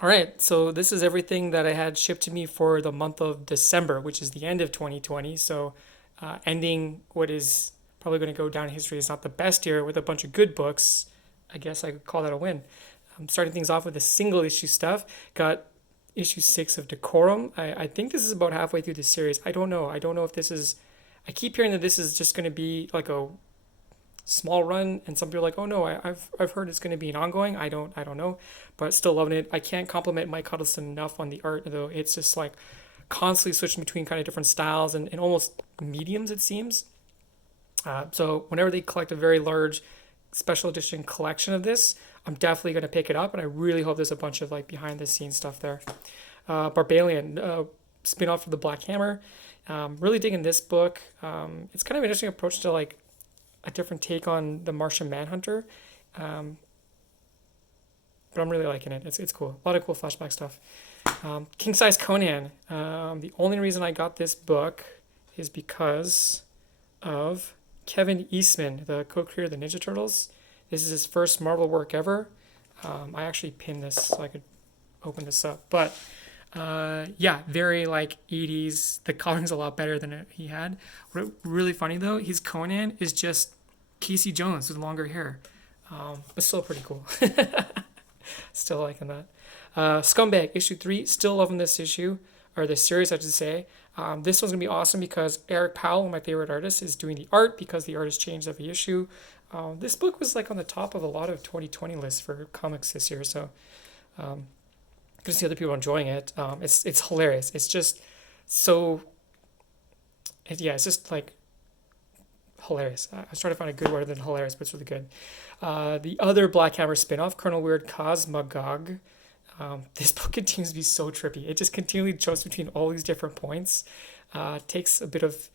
All right, so this is everything that I had shipped to me for the month of December, which is the end of 2020. So, ending what is probably going to go down in history as not the best year with a bunch of good books. I guess I could call that a win. I'm starting things off with the single issue stuff. Got issue 6 of Decorum. I think this is about halfway through the series. I don't know. I don't know if this is. I keep hearing that this is just going to be like a small run, and some people are like, oh no, I've heard it's going to be an ongoing. I don't know, but still loving it. I can't compliment Mike Huddleston enough on the art though. It's just like constantly switching between kind of different styles and almost mediums it seems. So whenever they collect a very large special edition collection of this, I'm definitely going to pick it up, and I really hope there's a bunch of like behind the scenes stuff there. Barbalian, spin-off of the Black Hammer. Really digging this book. It's kind of an interesting approach to like a different take on the Martian Manhunter, um, but I'm really liking it. It's cool. A lot of cool flashback stuff. King Size Conan. The only reason I got this book is because of Kevin Eastman, the co-creator of the Ninja Turtles. This is his first Marvel work ever. I actually pinned this so I could open this up, but yeah, very like 80s. The coloring's a lot better than he had. Really funny though, his Conan is just Casey Jones with longer hair. But still pretty cool. Still liking that. Scumbag issue 3. Still loving this issue or this series, I should say. This one's gonna be awesome because Eric Powell, one of my favorite artists, is doing the art because the art has changed every issue. This book was like on the top of a lot of 2020 lists for comics this year, so um, good to see other people enjoying it. It's hilarious. It's just so yeah, it's just like hilarious. I was trying to find a good word than hilarious, but it's really good. The other Black Hammer spinoff, Colonel Weird Cosmagog. This book continues to be so trippy. It just continually jumps between all these different points. Takes a bit of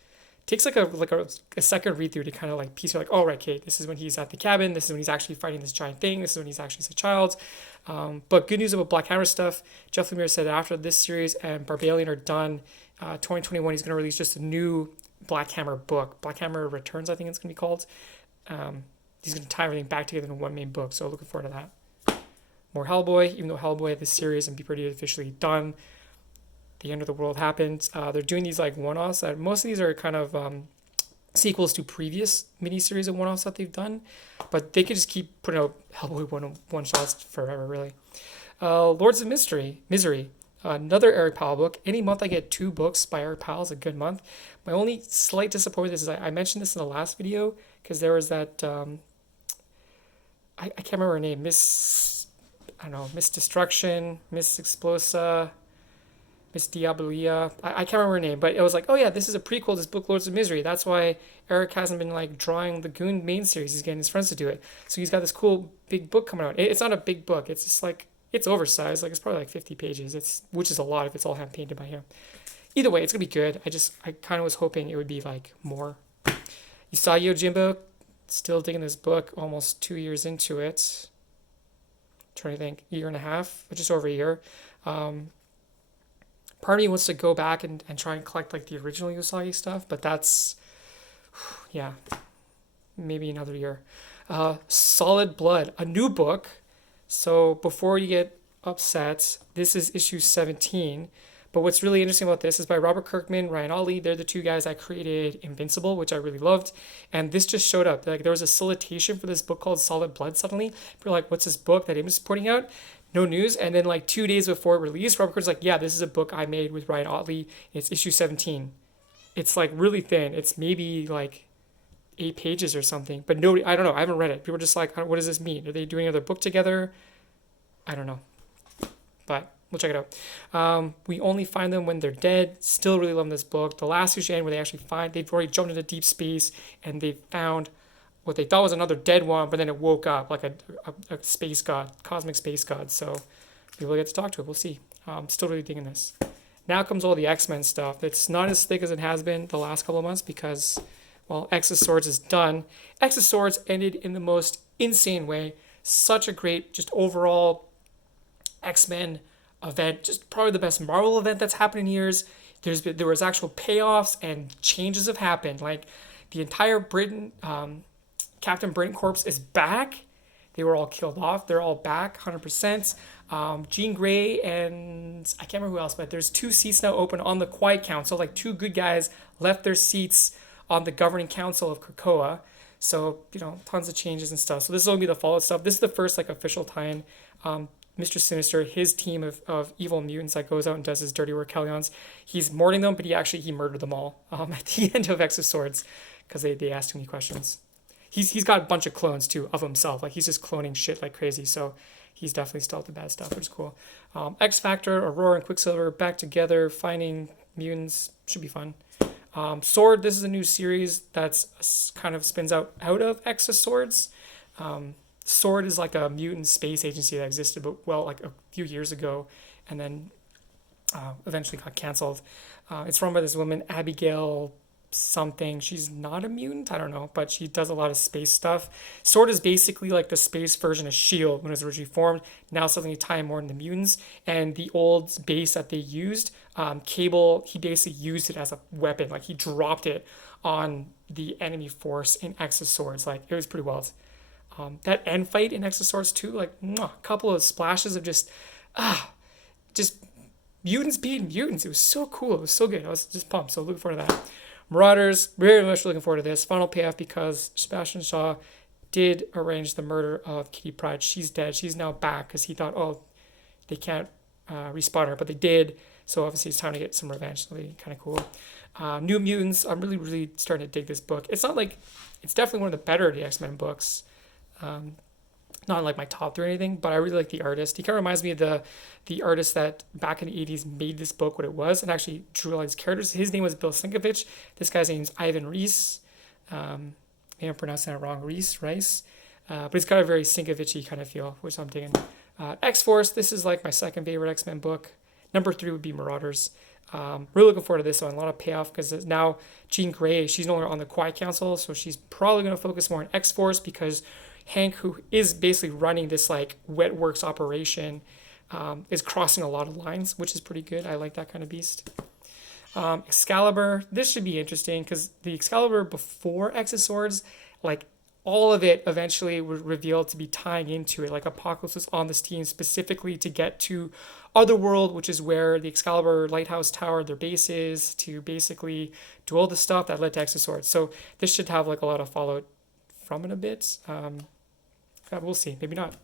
takes like a second read through to kind of like piece like, oh right, Kate, this is when he's at the cabin. This is when he's actually fighting this giant thing. This is when he's actually a child. But good news about Black Hammer stuff. Jeff Lemire said that after this series and Barbalian are done, 2021 he's going to release just a new Black Hammer book. Black Hammer Returns, I think it's going to be called. He's going to tie everything back together in one main book. So looking forward to that. More Hellboy, even though Hellboy, this series and Be Pretty officially done. The end of the world happened. They're doing these like one-offs. Most of these are kind of sequels to previous miniseries of one-offs that they've done, but they could just keep putting out Hellboy one shots forever, really. Lords of Misery, another Eric Powell book. Any month I get 2 books by Eric Powell is a good month. My only slight disappointment is I mentioned this in the last video because there was that I can't remember her name, I don't know, Miss Destruction, Miss Explosa, Miss Diabolia. I can't remember her name, but it was like, oh yeah, this is a prequel to this book, Lords of Misery. That's why Eric hasn't been like drawing the Goon main series. He's getting his friends to do it. So he's got this cool big book coming out. It's not a big book. It's just like it's oversized. Like it's probably like 50 pages. Which is a lot if it's all hand painted by him. Either way, it's gonna be good. I kind of was hoping it would be like more. Usagi Yojimbo, still digging this book. Almost 2 years into it. Trying to think, year and a half, just over a year. Part of me wants to go back and try and collect like the original Usagi stuff, but that's yeah, maybe another year. Solid Blood, a new book. So before you get upset, this is issue 17. But what's really interesting about this is by Robert Kirkman, Ryan Ollie. They're the 2 guys that created Invincible, which I really loved. And this just showed up. Like there was a solicitation for this book called Solid Blood suddenly. People are like, what's this book that Amos is putting out? No news. And then like 2 days before it released, Robert Kirkman's like, yeah, this is a book I made with Ryan Otley. It's issue 17. It's like really thin. It's maybe like 8 pages or something. But nobody, I don't know. I haven't read it. People are just like, what does this mean? Are they doing another book together? I don't know. But we'll check it out. We only find them when they're dead. Still really love this book. The last issue end where they actually they've already jumped into deep space and they found what they thought was another dead one, but then it woke up like a space god, cosmic space god. So we will get to talk to it. We'll see. Still really digging this. Now comes all the X-Men stuff. It's not as thick as it has been the last couple of months because, well, X of Swords is done. X of Swords ended in the most insane way. Such a great, just overall X-Men event, just probably the best Marvel event that's happened in years. There was actual payoffs and changes have happened. Like the entire Captain Britain Corps is back. They were all killed off. They're all back, 100%. Jean Grey and I can't remember who else, but there's two seats now open on the Quiet Council. Like two good guys left their seats on the governing council of Krakoa. So, tons of changes and stuff. So this will be the Fallout stuff. This is the first like official tie-in. Mr. Sinister, his team of evil mutants that goes out and does his dirty work, Hellions, he's mourning them, but he murdered them all at the end of X of Swords because they asked too many questions. He's got a bunch of clones too of himself. Like he's just cloning shit like crazy. So he's definitely still up to bad stuff, which is cool. X Factor, Aurora, and Quicksilver back together, finding mutants should be fun. Sword, this is a new series that's kind of spins out of X of Swords. Sword is like a mutant space agency that existed, but like a few years ago, and then eventually got canceled. It's run by this woman, Abigail something. She's not a mutant, I don't know, but she does a lot of space stuff. Sword is basically like the space version of Shield when it was originally formed. Now suddenly tie more into mutants, and the old base that they used, Cable, he basically used it as a weapon. Like he dropped it on the enemy force in X of Swords. Like it was pretty wild. That end fight in X of Swords too, like a couple of splashes of just mutants beating mutants. It was so cool. It was so good. I was just pumped. So looking forward to that. Marauders, very much looking forward to this. Final payoff because Sebastian Shaw did arrange the murder of Kitty Pryde. She's dead. She's now back because he thought, they can't respawn her, but they did. So obviously it's time to get some revenge. So it'll be kind of cool. New Mutants. I'm really, really starting to dig this book. It's definitely one of the better of the X-Men books. Not like my top three or anything, but I really like the artist. He kind of reminds me of the artist that back in the 80s made this book what it was and actually drew all these characters. His name was Bill Sienkiewicz. This guy's name is Ivan Reis. Maybe I'm pronouncing it wrong, Rice. But it's got a very Sienkiewicz-y kind of feel, which I'm digging. X-Force, this is like my second favorite X-Men book. Number 3 would be Marauders. Really looking forward to this one. A lot of payoff because now Jean Grey, she's no longer on the Quiet Council, so she's probably going to focus more on X-Force because Hank, who is basically running this like wet works operation, is crossing a lot of lines, which is pretty good. I like that kind of beast. Excalibur, this should be interesting because the Excalibur before X of Swords, like all of it eventually was revealed to be tying into it. Like Apocalypse was on this team specifically to get to Otherworld, which is where the Excalibur Lighthouse Tower, their base is, to basically do all the stuff that led to X of Swords. So this should have like a lot of fallout from it a bit. We'll see. Maybe not.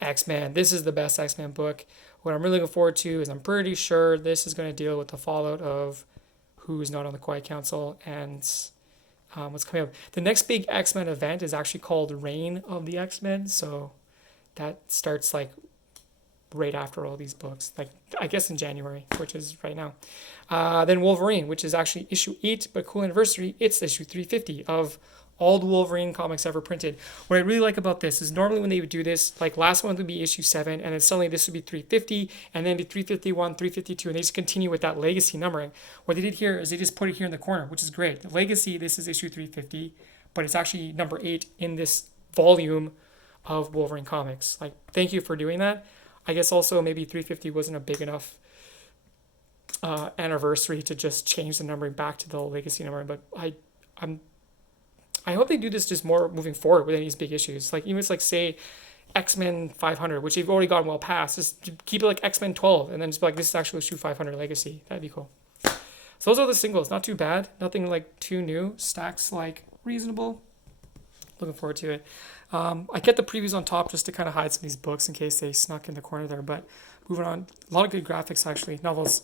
X-Men. This is the best X-Men book. What I'm really looking forward to is I'm pretty sure this is going to deal with the fallout of who's not on the Quiet Council and what's coming up. The next big X-Men event is actually called Reign of the X-Men. So that starts like right after all these books. Like I guess in January, which is right now. Then Wolverine, which is actually issue 8, but cool anniversary. It's issue 350 of all the Wolverine comics ever printed. What I really like about this is normally when they would do this, like last month would be issue 7, and then suddenly this would be 350, and then be 351, 352, and they just continue with that legacy numbering. What they did here is they just put it here in the corner, which is great. The legacy, this is issue 350, but it's actually number 8 in this volume of Wolverine comics. Like, thank you for doing that. I guess also maybe 350 wasn't a big enough anniversary to just change the numbering back to the legacy numbering, but I hope they do this just more moving forward with these big issues. Like even if it's like say X-Men 500, which they've already gotten well past, just keep it like X-Men 12 and then just be like this is actually issue 500 legacy. That'd be cool. So those are the singles. Not too bad. Nothing like too new. Stacks like reasonable. Looking forward to it. I kept the previews on top just to kind of hide some of these books in case they snuck in the corner there. But moving on, a lot of good graphics actually. Novels.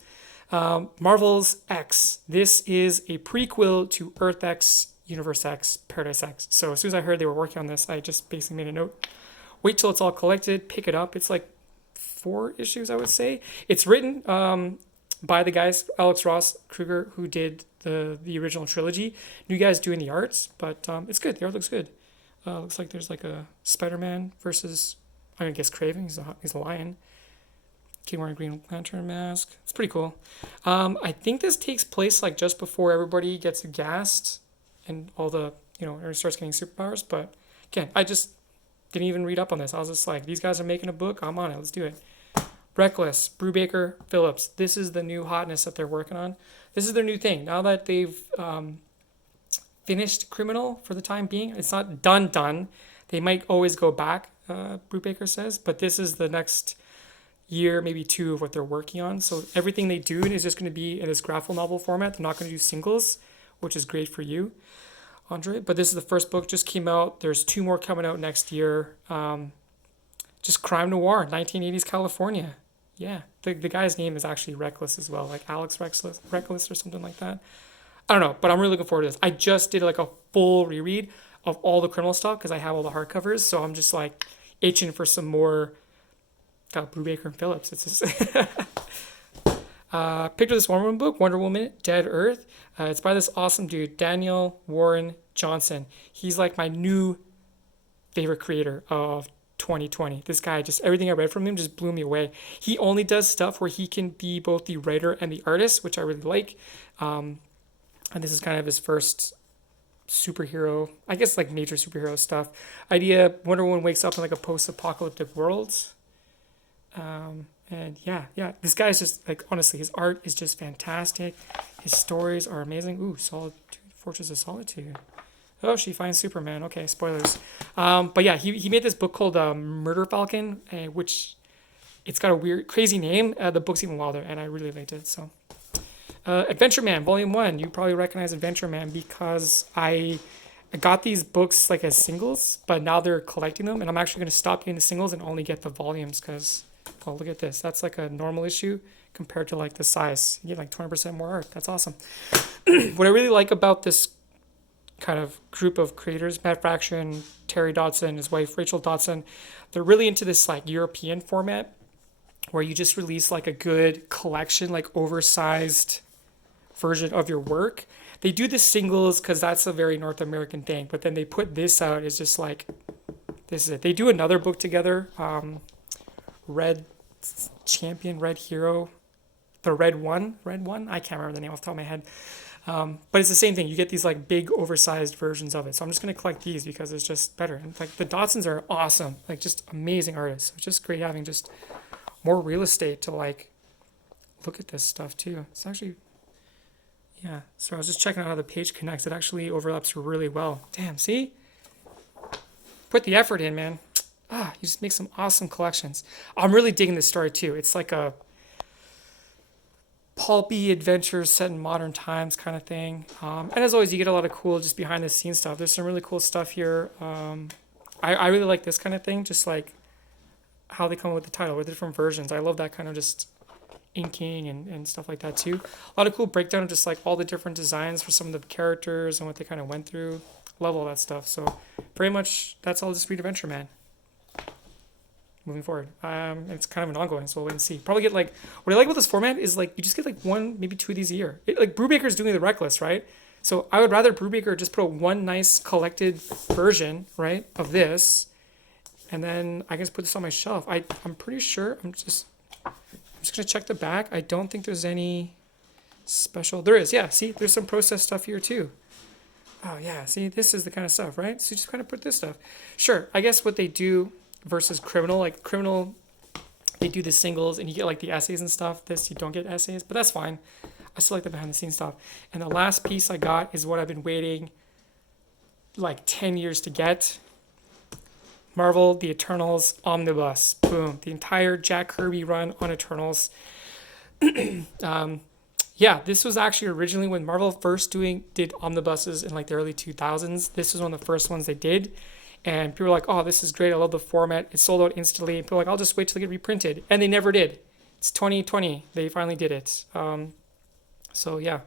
Marvel's X. This is a prequel to Earth X, Universe X, Paradise X. So as soon as I heard they were working on this, I just basically made a note. Wait till it's all collected, pick it up. It's like 4 issues, I would say. It's written by the guys, Alex Ross Kruger, who did the original trilogy. New guys doing the arts, but it's good. The art looks good. Looks like there's like a Spider-Man versus, I guess, Kraven. He's a lion. King wearing a Green Lantern mask. It's pretty cool. I think this takes place like just before everybody gets gassed and all the, everyone starts getting superpowers. But again, I just didn't even read up on this. I was just like, these guys are making a book. I'm on it. Let's do it. Reckless, Brubaker, Phillips. This is the new hotness that they're working on. This is their new thing. Now that they've finished Criminal for the time being, it's not done. They might always go back Brubaker says. But this is the next year, maybe two of what they're working on. So everything they do is just going to be in this graphic novel format. They're not going to do singles, which is great for you, Andre. But this is the first book, just came out. There's two more coming out next year. Just crime noir, 1980s California. Yeah, the guy's name is actually Reckless as well, like Alex Reckless or something like that. I don't know, but I'm really looking forward to this. I just did like a full reread of all the criminal stuff because I have all the hardcovers, so I'm just like itching for some more. God, Brubaker and Phillips. It's just picked up this Wonder Woman book, Wonder Woman: Dead Earth. It's by this awesome dude, Daniel Warren Johnson. He's like my new favorite creator of 2020. This guy, just everything I read from him just blew me away. He only does stuff where he can be both the writer and the artist, which I really like. And this is kind of his first superhero, I guess like major superhero stuff. Idea: Wonder Woman wakes up in like a post-apocalyptic world. And yeah, this guy's just like, honestly, his art is just fantastic. His stories are amazing. Ooh, Solitude, Fortress of Solitude. Oh, she finds Superman. Okay, spoilers. But yeah, he made this book called Murder Falcon, which it's got a weird, crazy name. The book's even wilder, and I really liked it. So, Adventure Man, Volume 1. You probably recognize Adventure Man because I got these books like as singles, but now they're collecting them, and I'm actually going to stop getting the singles and only get the volumes because, oh, look at this. That's like a normal issue compared to like the size. You get like 20% more art. That's awesome. What I really like about this kind of group of creators, Matt Fraction, Terry Dodson, his wife Rachel Dodson, they're really into this like European format where you just release like a good collection, like oversized version of your work. They do the singles because that's a very North American thing, but then they put this out as just like, this is it. They do another book together, Red Champion, Red Hero, the Red One, I can't remember the name off the top of my head. But it's the same thing. You get these like big oversized versions of it. So I'm just going to collect these because it's just better. And like the Dodsons are awesome, like just amazing artists. It's just great having just more real estate to like look at this stuff too. It's actually, yeah. So I was just checking out how the page connects. It actually overlaps really well. Damn, see? Put the effort in, man. You just make some awesome collections. I'm really digging this story too. It's like a pulpy adventures set in modern times kind of thing. And as always, you get a lot of cool just behind the scenes stuff. There's some really cool stuff here. I really like this kind of thing, just like how they come up with the title with different versions. I love that kind of just inking and stuff like that too. A lot of cool breakdown of just like all the different designs for some of the characters and what they kind of went through. Love all that stuff. So pretty much that's all just Read Adventure Man. Moving forward. It's kind of an ongoing, so we'll wait and see. Probably get like, what I like about this format is like, you just get like one, maybe two of these a year. Like Brubaker's doing the Reckless, right? So I would rather Brubaker just put out one nice collected version, right, of this, and then I can just put this on my shelf. I'm pretty sure, I'm just gonna check the back. I don't think there's any special, there is, yeah, see, there's some process stuff here too. Oh yeah, see, this is the kind of stuff, right? So you just kind of put this stuff. Sure, I guess what they do versus Criminal, like Criminal, they do the singles and you get like the essays and stuff. This, you don't get essays, but that's fine. I still like the behind the scenes stuff. And the last piece I got is what I've been waiting like 10 years to get. Marvel, The Eternals Omnibus. Boom. The entire Jack Kirby run on Eternals. Yeah, this was actually originally when Marvel first did omnibuses in like the early 2000s. This was one of the first ones they did. And people were like, oh, this is great. I love the format. It sold out instantly. And people were like, I'll just wait till they get reprinted. And they never did. It's 2020. They finally did it. So, yeah.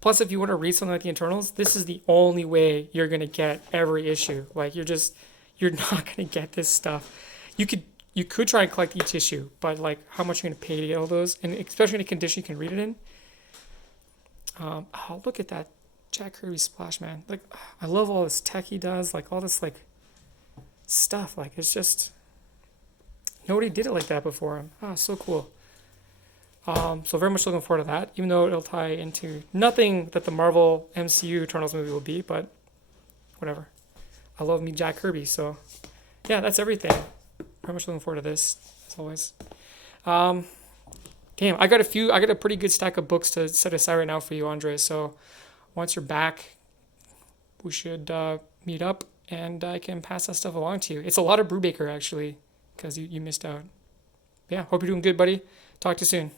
Plus, if you want to read something like The Internals, this is the only way you're going to get every issue. Like, you're not going to get this stuff. You could try and collect each issue, but, like, how much are you going to pay to get all those? And especially in a condition you can read it in. Oh, look at that Jack Kirby splash, man. Like, I love all this tech he does. Like, all this, like, stuff. Like, it's just, nobody did it like that before him. So cool. So very much looking forward to that, even though it'll tie into nothing that the Marvel MCU Eternals movie will be, but whatever. I love me Jack Kirby, so yeah, that's everything. Very much looking forward to this, as always. Damn, I got a pretty good stack of books to set aside right now for you, Andre, so once you're back, we should meet up and I can pass that stuff along to you. It's a lot of Brubaker actually, because you missed out. But yeah, hope you're doing good, buddy. Talk to you soon.